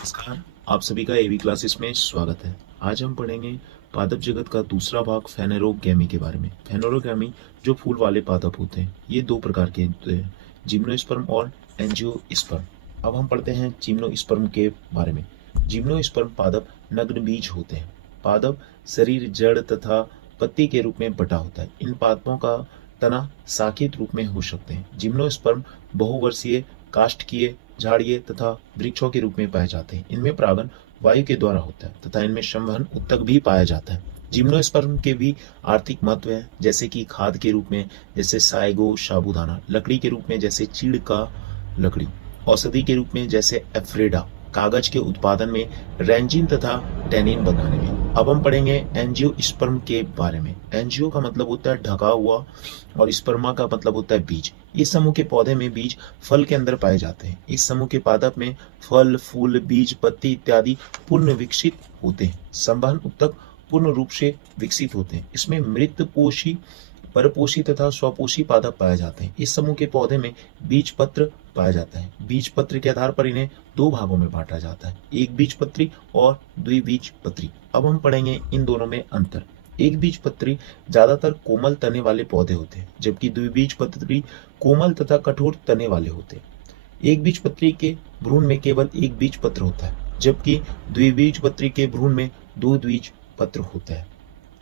नमस्कार। आप सभी का एवी क्लासेस में स्वागत है। आज हम पढ़ेंगे पादप जगत का दूसरा भाग फेनेरोगैमी के बारे में। फेनेरोगैमी जो फूल वाले पादप होते हैं, ये दो प्रकार के होते हैं, जिम्नोस्पर्म और एंजियोस्पर्म। अब हम पढ़ते हैं जिम्नोस्पर्म के बारे में। जिम्नोस्पर्म पादप नग्न बीज होते हैं। पादप शरीर, जड़ तथा पत्ती के रूप में बटा होता है। इन पादपों का तना शाखित रूप में हो सकते हैं। जिम्नोस्पर्म बहुवर्षीय, काष्ठकीय, झाड़िये तथा वृक्षों के रूप में पाए जाते हैं। इनमें परागण वायु के द्वारा होता है तथा इनमें संवहन उत्तक भी पाया जाता है। जिम्नोस्पर्म के भी आर्थिक महत्व है, जैसे कि खाद के रूप में जैसे साइगो साबूदाना, लकड़ी के रूप में जैसे चीड़ का लकड़ी, औषधि के रूप में जैसे एफ्रेडा, कागज के उत्पादन में, रेंजिन तथा टेनिन बनाने में। अब हम पढ़ेंगे एंजियोस्पर्म के बारे में। एंजियो का मतलब होता है ढका हुआ और स्पर्मा का मतलब होता है बीज। इस समूह के पौधे में बीज फल के अंदर पाए जाते हैं। इस समूह के पादप में फल, फूल, बीज, पत्ती इत्यादि पूर्ण विकसित होते हैं। संवहन उत्तक पूर्ण रूप से विकसित होते हैं। इसमें मृतपोषी, परपोषी तथा स्वपोषी पादप पाए जाते हैं। इस समूह के पौधे में बीज पत्र पाया जाता है। बीज पत्र के आधार पर इन्हें दो भागों में बांटा जाता है, एक बीजपत्री और द्विबीजपत्री। अब हम पढ़ेंगे इन दोनों में अंतर। एक बीजपत्री ज्यादातर कोमल तने वाले पौधे होते हैं, जबकि द्विबीजपत्री कोमल तथा कठोर तने वाले होते हैं। एक बीजपत्री के भ्रूण में केवल एक बीजपत्र होता है, जबकि द्विबीजपत्री के भ्रूण में दो बीजपत्र होता है।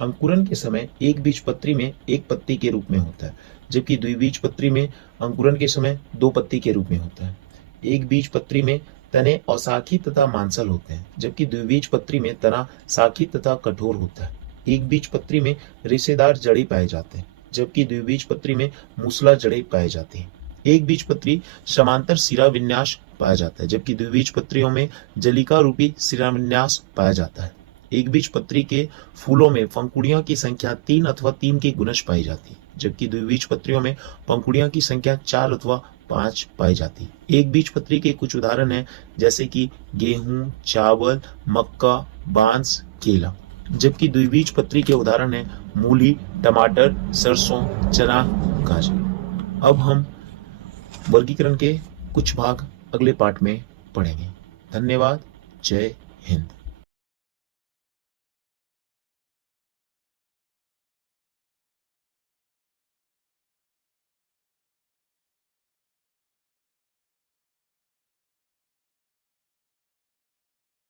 अंकुरन के समय एक बीजपत्री में एक पत्ती के रूप में होता है, जबकि द्विबीजपत्री में अंकुरन के समय दो पत्ती के रूप में होता है। एक बीजपत्री में तने अशाखी तथा मांसल होते हैं, जबकि द्विबीजपत्री में तना शाखी तथा कठोर होता है। एक बीजपत्री में रेशेदार जड़ें पाए जाते हैं, जबकि द्विबीजपत्री में मूसला जड़ें पाई जाती हैं। एक बीजपत्री समांतर सिरा विन्यास पाया जाता है, जबकि द्विबीजपत्रियों में जलिका रूपी शिराविन्यास पाया जाता है। एक बीजपत्री के फूलों में पंखुड़ियों की संख्या 3 अथवा 3 की गुणज पाई जाती है, जबकि द्विबीजपत्रियों में पंखुड़ियों की संख्या 4 अथवा 5 पाई जाती है। एक बीजपत्री के कुछ उदाहरण हैं, जैसे कि गेहूं, चावल, मक्का, बांस, केला, जबकि द्विबीजपत्री के उदाहरण हैं मूली, टमाटर, सरसों, चना, गाजर। अब हम वर्गीकरण के कुछ भाग अगले पार्ट में पढ़ेंगे। धन्यवाद। जय हिंद।